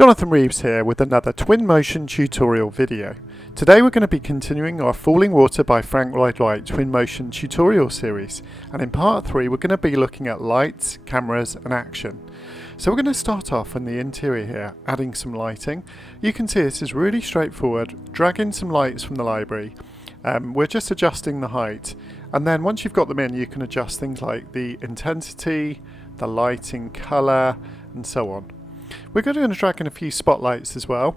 Jonathan Reeves here with another Twinmotion tutorial video. Today we're going to be continuing our Falling Water by Falling Water Twinmotion tutorial series, and in part 3 we're going to be looking at lights, cameras and action. So we're going to start off in the interior here, adding some lighting. You can see this is really straightforward. Drag in some lights from the library. We're just adjusting the height, and then once you've got them in you can adjust things like the intensity, the lighting colour and so on. We're going to drag in a few spotlights as well.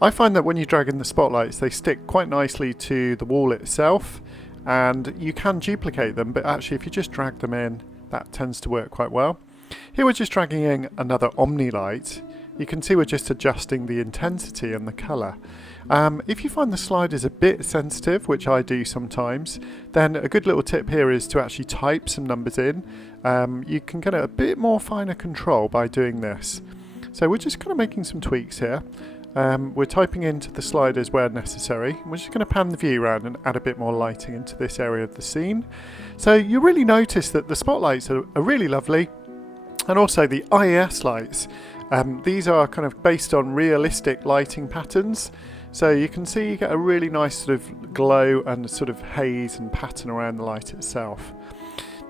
I find that when you drag in the spotlights they stick quite nicely to the wall itself, and you can duplicate them, but actually if you just drag them in that tends to work quite well. Here we're just dragging in another Omni light. You can see we're just adjusting the intensity and the colour. If you find the slide is a bit sensitive, which I do sometimes, then a good little tip here is to actually type some numbers in. You can get a bit more finer control by doing this. So we're just kind of making some tweaks here. We're typing into the sliders where necessary. We're just going to pan the view around and add a bit more lighting into this area of the scene. So you really notice that the spotlights are really lovely, and also the IES lights. These are kind of based on realistic lighting patterns. So you can see you get a really nice sort of glow and sort of haze and pattern around the light itself.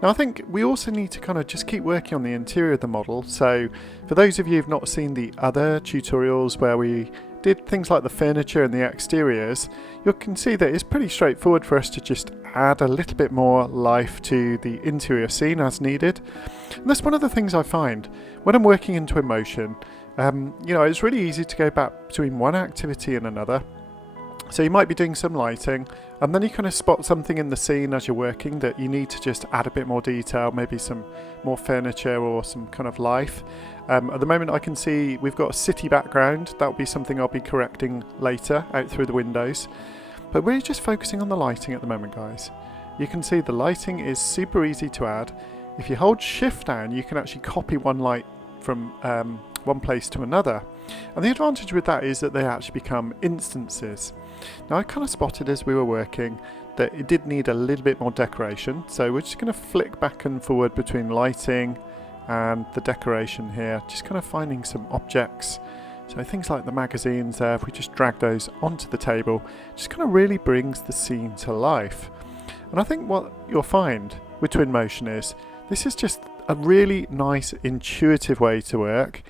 Now I think we also need to kind of just keep working on the interior of the model. So for those of you who've not seen the other tutorials where we did things like the furniture and the exteriors, you can see that it's pretty straightforward for us to just add a little bit more life to the interior scene as needed. And that's one of the things I find when I'm working in Twinmotion. You know, it's really easy to go back between one activity and another. So you might be doing some lighting and then you kind of spot something in the scene as you're working that you need to just add a bit more detail, maybe some more furniture or some kind of life. At the moment I can see we've got a city background. That'll be something I'll be correcting later out through the windows. But we're just focusing on the lighting at the moment, guys. You can see the lighting is super easy to add. If you hold shift down you can actually copy one light from one place to another. And the advantage with that is that they actually become instances. Now I kind of spotted as we were working that it did need a little bit more decoration, so we're just going to flick back and forward between lighting and the decoration here, just kind of finding some objects. So things like the magazines there, if we just drag those onto the table, just kind of really brings the scene to life. And I think what you'll find with Twinmotion is this is just a really nice intuitive way to work,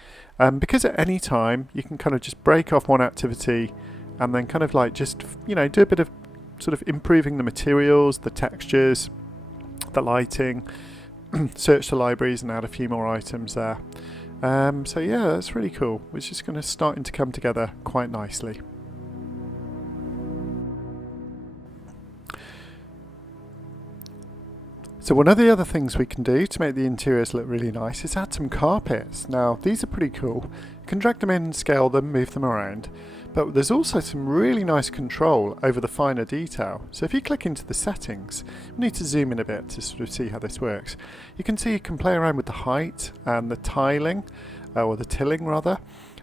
because at any time you can kind of just break off one activity and then kind of like just, you know, do a bit of sort of improving the materials, the textures, the lighting, search the libraries and add a few more items there. So yeah, that's really cool. It's just going to starting to come together quite nicely. So one of the other things we can do to make the interiors look really nice is add some carpets. Now these are pretty cool. You can drag them in, scale them, move them around. But there's also some really nice control over the finer detail. So if you click into the settings, we need to zoom in a bit to sort of see how this works. You can see you can play around with the height and the tiling, or the tilling rather.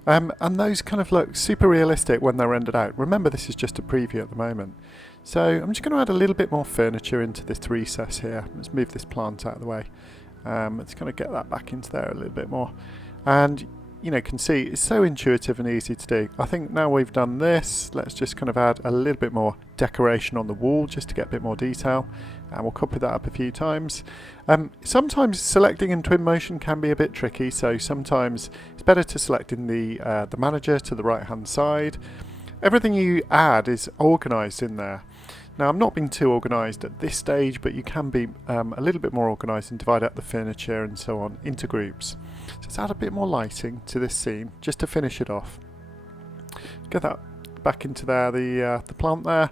And those kind of look super realistic when they're rendered out. Remember, this is just a preview at the moment. So I'm just going to add a little bit more furniture into this recess here. Let's move this plant out of the way. Let's kind of get that back into there a little bit more. And you know, can see it's so intuitive and easy to do. I think now we've done this, let's just kind of add a little bit more decoration on the wall just to get a bit more detail, and we'll copy that up a few times. Sometimes selecting in Twinmotion can be a bit tricky, so sometimes it's better to select in the manager to the right hand side. Everything you add is organised in there. Now I'm not being too organised at this stage, but you can be a little bit more organised and divide out the furniture and so on into groups. So let's add a bit more lighting to this scene just to finish it off. Get that back into there, the plant there,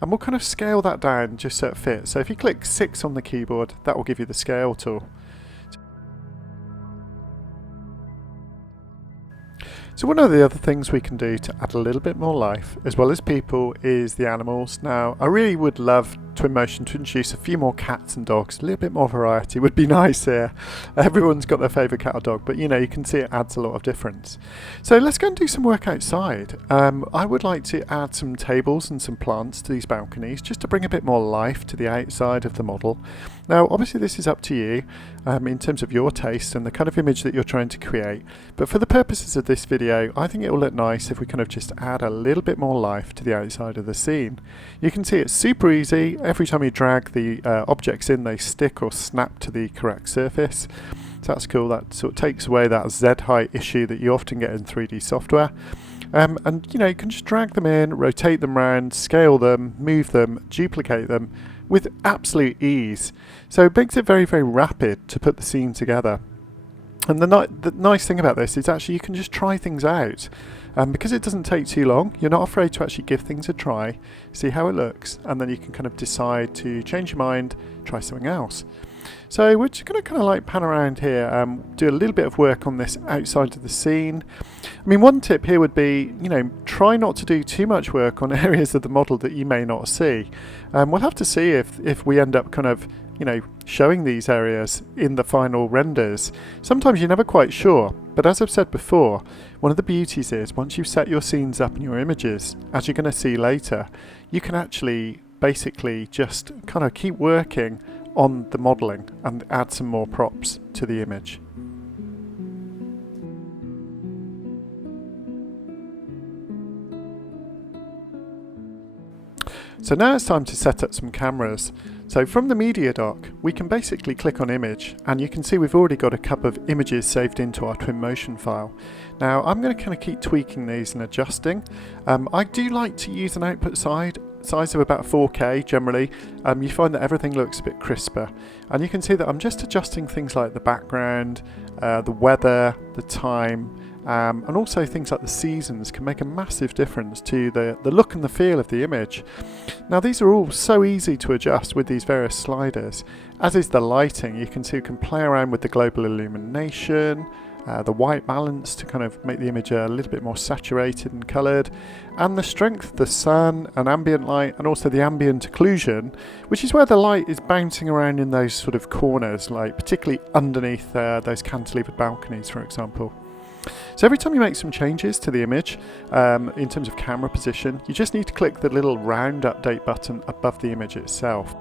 and we'll kind of scale that down just so it fits. So if you click 6 on the keyboard, that will give you the scale tool. So one of the other things we can do to add a little bit more life, as well as people, is the animals. Now I really would love Twinmotion to introduce a few more cats and dogs. A little bit more variety would be nice here. Everyone's got their favourite cat or dog, but you know, you can see it adds a lot of difference. So let's go and do some work outside. I would like to add some tables and some plants to these balconies just to bring a bit more life to the outside of the model. Now obviously this is up to you in terms of your taste and the kind of image that you're trying to create, but for the purposes of this video I think it will look nice if we kind of just add a little bit more life to the outside of the scene. You can see it's super easy. Every time you drag the objects in, they stick or snap to the correct surface. So that's cool. That sort of takes away that Z height issue that you often get in 3D software. And you know, you can just drag them in, rotate them around, scale them, move them, duplicate them with absolute ease. So it makes it very, very rapid to put the scene together. And the nice thing about this is actually you can just try things out. Because it doesn't take too long, you're not afraid to actually give things a try, see how it looks, and then you can kind of decide to change your mind, try something else. So we're just going to kind of like pan around here, do a little bit of work on this outside of the scene. I mean, one tip here would be, you know, try not to do too much work on areas of the model that you may not see. We'll have to see if we end up kind of, you know, showing these areas in the final renders. Sometimes you're never quite sure, but as I've said before, one of the beauties is once you've set your scenes up in your images, as you're going to see later, you can actually basically just kind of keep working on the modelling and add some more props to the image. So now it's time to set up some cameras. So from the media dock, we can basically click on image, and you can see we've already got a couple of images saved into our Twinmotion file. Now I'm going to kind of keep tweaking these and adjusting. I do like to use an output size of about 4K generally. You find that everything looks a bit crisper, and you can see that I'm just adjusting things like the background, the weather, the time, and also things like the seasons can make a massive difference to the look and the feel of the image. Now these are all so easy to adjust with these various sliders, as is the lighting. You can see you can play around with the global illumination, the white balance to kind of make the image a little bit more saturated and coloured, and the strength of the sun and ambient light, and also the ambient occlusion, which is where the light is bouncing around in those sort of corners, like particularly underneath those cantilevered balconies, for example. So every time you make some changes to the image in terms of camera position, you just need to click the little round update button above the image itself.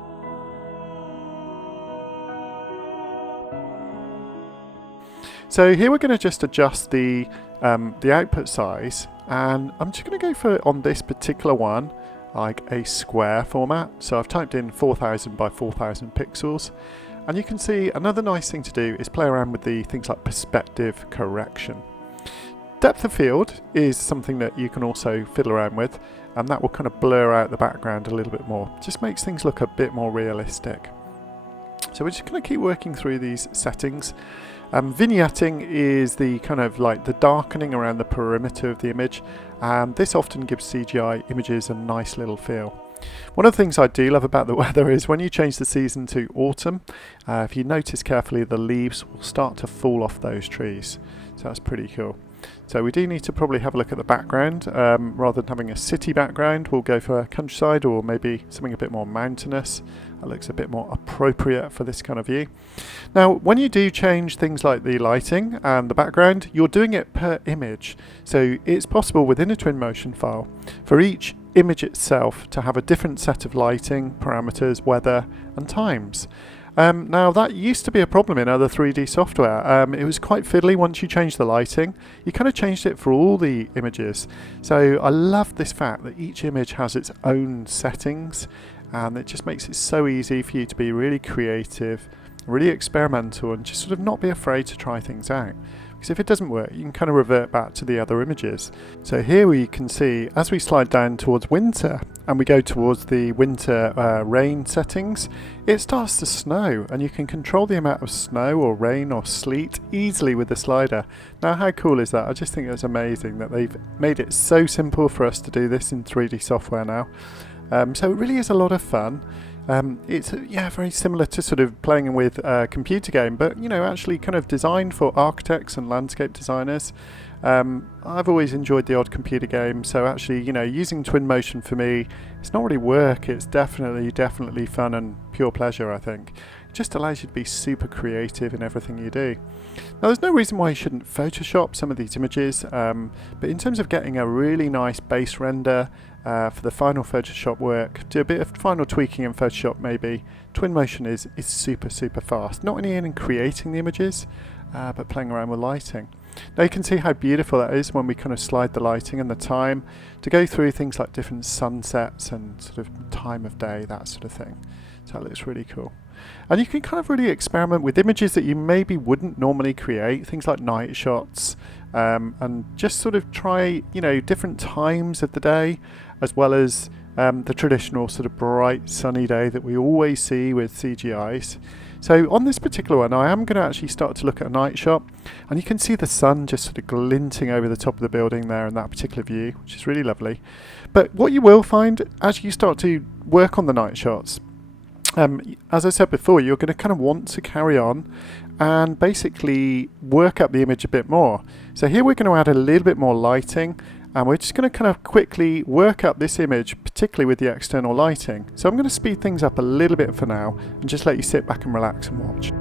So here we're going to just adjust the output size, and I'm just going to go for, on this particular one, like a square format. So I've typed in 4000 by 4000 pixels. And you can see another nice thing to do is play around with the things like perspective correction. Depth of field is something that you can also fiddle around with, and that will kind of blur out the background a little bit more. Just makes things look a bit more realistic. So we're just going to keep working through these settings. Vignetting is the kind of like the darkening around the perimeter of the image, and this often gives CGI images a nice little feel. One of the things I do love about the weather is when you change the season to autumn, if you notice carefully, the leaves will start to fall off those trees. So that's pretty cool. So we do need to probably have a look at the background. Rather than having a city background, we'll go for countryside or maybe something a bit more mountainous. That looks a bit more appropriate for this kind of view. Now, when you do change things like the lighting and the background, you're doing it per image. So it's possible within a Twinmotion file for each image itself to have a different set of lighting, parameters, weather, and times. Now that used to be a problem in other 3D software. It was quite fiddly once you changed the lighting. You kind of changed it for all the images. So I love this fact that each image has its own settings, and it just makes it so easy for you to be really creative, really experimental, and just sort of not be afraid to try things out. Because if it doesn't work, you can kind of revert back to the other images. So here we can see, as we slide down towards winter and we go towards the winter rain settings, it starts to snow, and you can control the amount of snow or rain or sleet easily with the slider. Now how cool is that? I just think it's amazing that they've made it so simple for us to do this in 3D software now. So it really is a lot of fun. It's very similar to sort of playing with a computer game, but actually kind of designed for architects and landscape designers. I've always enjoyed the odd computer game, so actually using Twinmotion for me, it's not really work, it's definitely fun and pure pleasure. I think it just allows you to be super creative in everything you do. Now there's no reason why you shouldn't Photoshop some of these images, but in terms of getting a really nice base render for the final Photoshop work, do a bit of final tweaking in Photoshop maybe, Twinmotion is super fast, not only in creating the images, but playing around with lighting. Now you can see how beautiful that is when we kind of slide the lighting and the time to go through things like different sunsets and sort of time of day, that sort of thing. So that looks really cool. And you can kind of really experiment with images that you maybe wouldn't normally create, things like night shots, and just sort of try different times of the day, as well as the traditional sort of bright sunny day that we always see with CGIs. So on this particular one, I am going to actually start to look at a night shot, and you can see the sun just sort of glinting over the top of the building there in that particular view, which is really lovely. But what you will find as you start to work on the night shots, as I said before, you're going to kind of want to carry on and basically work up the image a bit more. So here we're going to add a little bit more lighting, and we're just going to kind of quickly work up this image, particularly with the external lighting. So I'm going to speed things up a little bit for now and just let you sit back and relax and watch.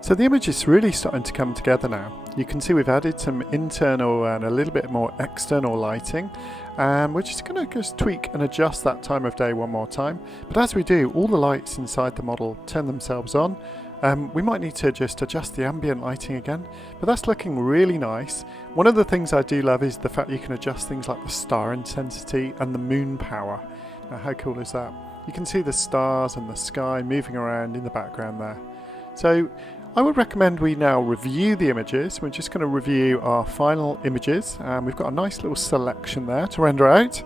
So the image is really starting to come together now. You can see we've added some internal and a little bit more external lighting, and we're just going to just tweak and adjust that time of day one more time. But as we do, all the lights inside the model turn themselves on. We might need to just adjust the ambient lighting again, but that's looking really nice. One of the things I do love is the fact you can adjust things like the star intensity and the moon power. Now how cool is that? You can see the stars and the sky moving around in the background there. So I would recommend we now review the images. We're just going to review our final images, and we've got a nice little selection there to render out.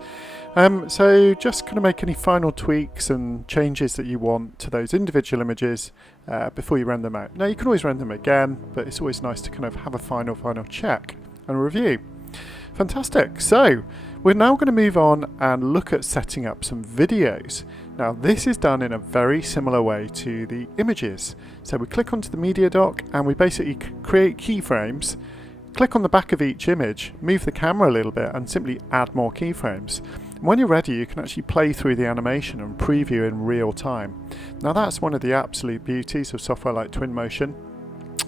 So just kind of make any final tweaks and changes that you want to those individual images before you render them out. Now you can always render them again, but it's always nice to kind of have a final check and review. Fantastic. So we're now going to move on and look at setting up some videos. Now this is done in a very similar way to the images. So we click onto the media dock and we basically create keyframes, click on the back of each image, move the camera a little bit and simply add more keyframes. And when you're ready, you can actually play through the animation and preview in real time. Now that's one of the absolute beauties of software like Twinmotion.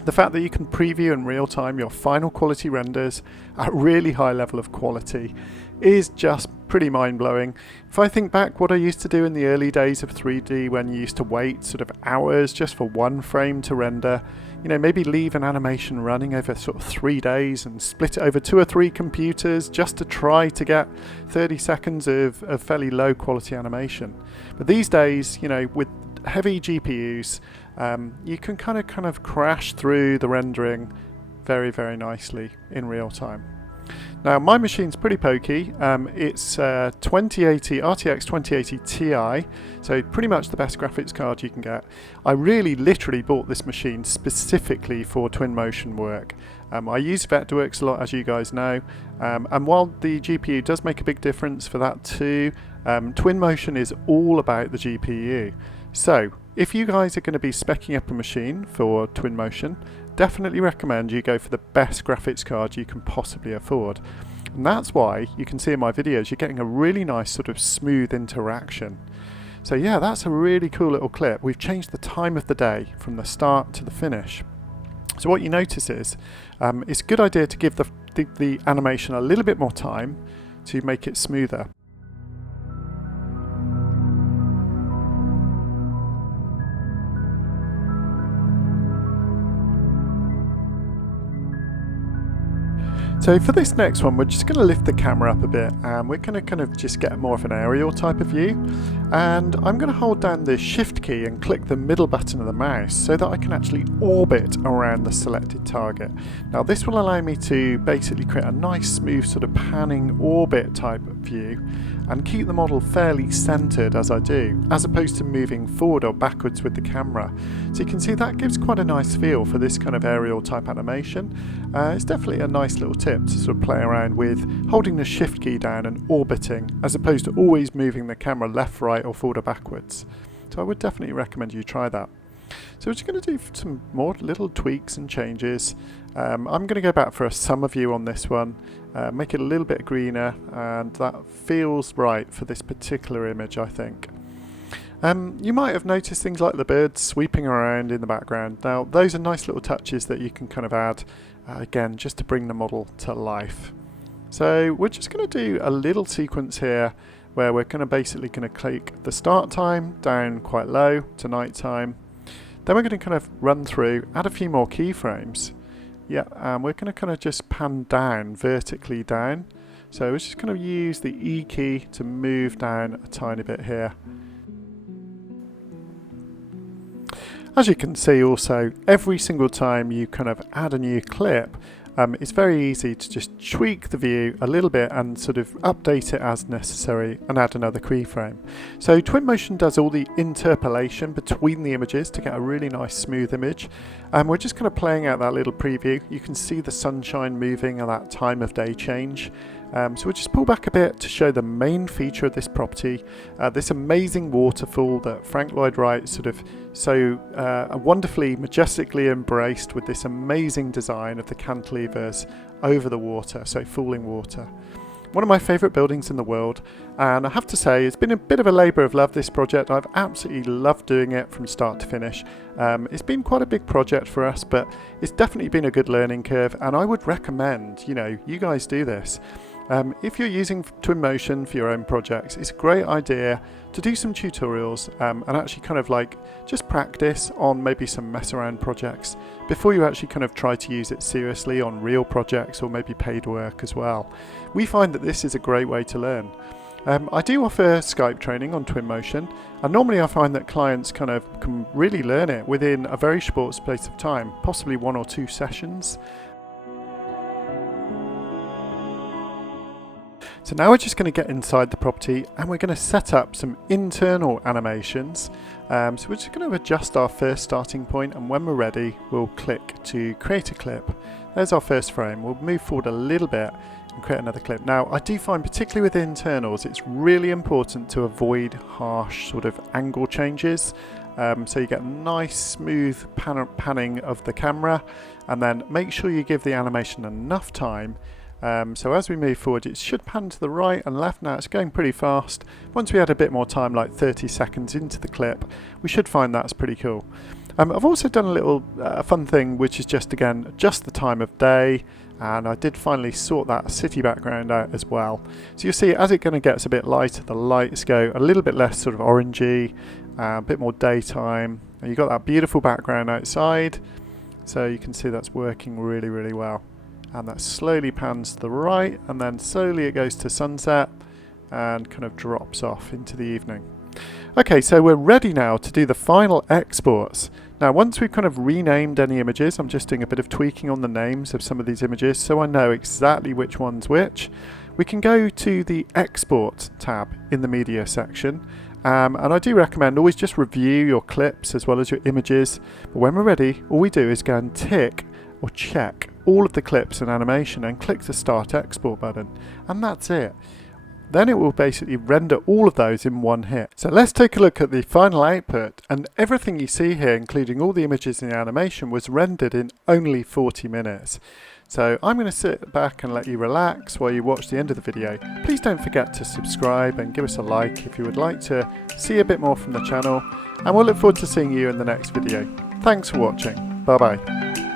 The fact that you can preview in real time your final quality renders at really high level of quality is just pretty mind-blowing. If I think back what I used to do in the early days of 3D, when you used to wait sort of hours just for one frame to render, you know, maybe leave an animation running over sort of 3 days and split it over 2 or 3 computers just to try to get 30 seconds of fairly low quality animation. But these days, you know, with heavy GPUs, you can kind of crash through the rendering very, very nicely in real time. Now my machine's pretty pokey. It's 2080 RTX 2080 Ti, so pretty much the best graphics card you can get. I really literally bought this machine specifically for Twinmotion work. I use Vectorworks a lot, as you guys know, and while the GPU does make a big difference for that too, Twinmotion is all about the GPU. So if you guys are going to be speccing up a machine for Twinmotion, definitely recommend you go for the best graphics card you can possibly afford. And that's why you can see in my videos you're getting a really nice sort of smooth interaction. So yeah, that's a really cool little clip. We've changed the time of the day from the start to the finish. So what you notice is it's a good idea to give the animation a little bit more time to make it smoother. So for this next one, we're just going to lift the camera up a bit and we're going to kind of just get more of an aerial type of view. And I'm going to hold down the shift key and click the middle button of the mouse so that I can actually orbit around the selected target. Now this will allow me to basically create a nice smooth sort of panning orbit type of view and keep the model fairly centered as I do, as opposed to moving forward or backwards with the camera. So you can see that gives quite a nice feel for this kind of aerial type animation. It's definitely a nice little tip to sort of play around with holding the shift key down and orbiting, as opposed to always moving the camera left, right or forward or backwards. So I would definitely recommend you try that. So we're just going to do some more little tweaks and changes. I'm going to go back for a summer view on this one, make it a little bit greener, and that feels right for this particular image, I think. You might have noticed things like the birds sweeping around in the background. Now those are nice little touches that you can kind of add, again, just to bring the model to life. So we're just going to do a little sequence here where we're basically going to click the start time down quite low to night time. Then we're going to kind of run through, add a few more keyframes. Yeah, and we're going to kind of just pan down, vertically down. So we're just going to use the E key to move down a tiny bit here. As you can see also, every single time you kind of add a new clip, it's very easy to just tweak the view a little bit and sort of update it as necessary and add another keyframe. So Twinmotion does all the interpolation between the images to get a really nice smooth image. We're just kind of playing out that little preview. You can see the sunshine moving and that time of day change. So we'll just pull back a bit to show the main feature of this property, this amazing waterfall that Frank Lloyd Wright sort of so wonderfully, majestically embraced with this amazing design of the cantilevers over the water, so Falling Water. One of my favourite buildings in the world, and I have to say it's been a bit of a labour of love, this project. I've absolutely loved doing it from start to finish. It's been quite a big project for us, but it's definitely been a good learning curve, and I would recommend, you know, you guys do this. If you're using Twinmotion for your own projects, it's a great idea to do some tutorials and actually kind of like just practice on maybe some mess around projects before you actually kind of try to use it seriously on real projects or maybe paid work as well. We find that this is a great way to learn. I do offer Skype training on Twinmotion, and normally I find that clients kind of can really learn it within a very short space of time, possibly 1 or 2 sessions. So now we're just going to get inside the property and we're going to set up some internal animations. So we're just going to adjust our first starting point, and when we're ready we'll click to create a clip. There's our first frame. We'll move forward a little bit and create another clip. Now I do find, particularly with internals, it's really important to avoid harsh sort of angle changes. So you get nice smooth panning of the camera, and then make sure you give the animation enough time. So as we move forward, it should pan to the right and left. Now it's going pretty fast. Once we add a bit more time, like 30 seconds into the clip, we should find that's pretty cool. I've also done a little fun thing, which is just, again, adjust the time of day, and I did finally sort that city background out as well. So you'll see as it kind of gets a bit lighter, the lights go a little bit less sort of orangey, a bit more daytime, and you've got that beautiful background outside, so you can see that's working really, really well. And that slowly pans to the right, and then slowly it goes to sunset and kind of drops off into the evening. Okay, so we're ready now to do the final exports. Now once we've kind of renamed any images, I'm just doing a bit of tweaking on the names of some of these images so I know exactly which one's which. We can go to the Export tab in the Media section, and I do recommend always just review your clips as well as your images, but when we're ready all we do is go and tick or check all of the clips and animation and click the Start Export button, and that's it. Then it will basically render all of those in one hit. So let's take a look at the final output, and everything you see here, including all the images and the animation, was rendered in only 40 minutes. So I'm going to sit back and let you relax while you watch the end of the video. Please don't forget to subscribe and give us a like if you would like to see a bit more from the channel, and we'll look forward to seeing you in the next video. Thanks for watching. Bye bye.